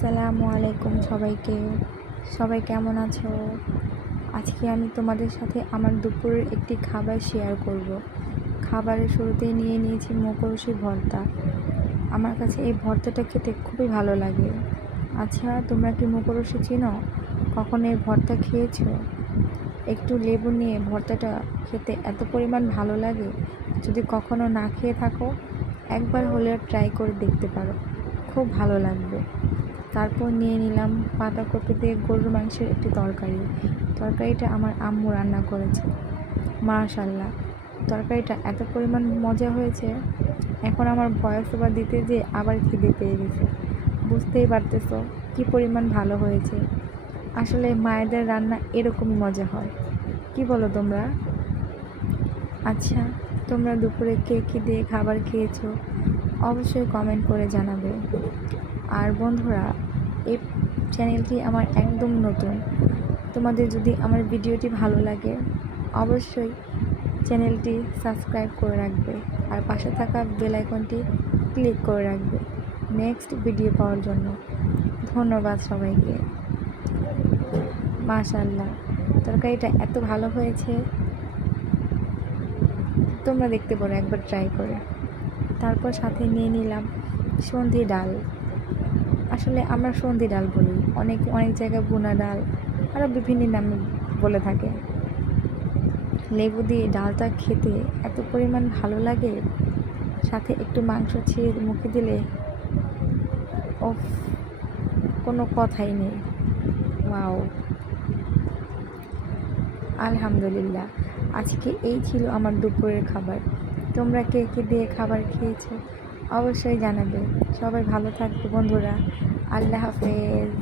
আসসালামু আলাইকুম সবাইকে। সবাই কেমন আছো? আজকে আমি তোমাদের সাথে আমার দুপুরের একটি খাবার শেয়ার করব। খাবারের শুরুতেই নিয়ে নিয়েছি মুখরোচি ভর্তা। আমার কাছে এই ভর্তাটা খেতে খুবই ভালো লাগে। আচ্ছা, তোমরা কি মুখরোচি চিনো? কখনো এই ভর্তা খেয়েছো? একটু লেবু নিয়ে ভর্তাটা খেতে এত পরিমাণ ভালো লাগে। যদি কখনো না খেয়ে থাকো, একবার হলেও ট্রাই করে দেখতে পারো, খুব ভালো লাগবে। তারপর নিয়ে নিলাম পাতাকপি দিয়ে গরুর মাংসের একটি তরকারি। তরকারিটা আমার আম্মু রান্না করেছে। মাশাআল্লাহ, তরকারিটা এত পরিমাণ মজা হয়েছে, এখন আমার ভয়েস ওভার দিতে যেয়ে আবার খিদে পেয়ে গেছে। বুঝতেই পারতেছো কী পরিমাণ ভালো হয়েছে। আসলে মায়েদের রান্না এরকমই মজা হয়, কি বলো তোমরা? আচ্ছা, তোমরা দুপুরে কে কী দিয়ে খাবার খেয়েছো অবশ্যই কমেন্ট করে জানাবে। আর বন্ধুরা, এই চ্যানেলটি আমার একদম নতুন। তোমাদের যদি আমার ভিডিওটি ভালো লাগে, অবশ্যই চ্যানেলটি সাবস্ক্রাইব করে রাখবে আর পাশে থাকা বেল আইকনটি ক্লিক করে রাখবে নেক্সট ভিডিও পাওয়ার জন্য। ধন্যবাদ সবাইকে। মাশাআল্লাহ, তরকারিটা এত ভালো হয়েছে, তোমরা দেখতে পারো একবার ট্রাই করে। তারপর সাথে নিয়ে নিলাম সন্ধি ডাল। আসলে আমরা সন্ধি ডাল বলি, অনেক জায়গায় বোনা ডাল, আরও বিভিন্ন নামে বলে থাকে। লেবু দিয়ে ডালটা খেতে এত পরিমাণ ভালো লাগে, সাথে একটু মাংস ছিঁড়ে মুখে দিলে ওফ, কোনো কথাই নেই। ওয়াও, আলহামদুলিল্লাহ। আজকে এই ছিল আমার দুপুরের খাবার। তোমরা কে কে দিয়ে খাবার খেয়েছো অবশ্যই জানাবে। সবাই ভালো থাকবে বন্ধুরা। আল্লাহ হাফেজ।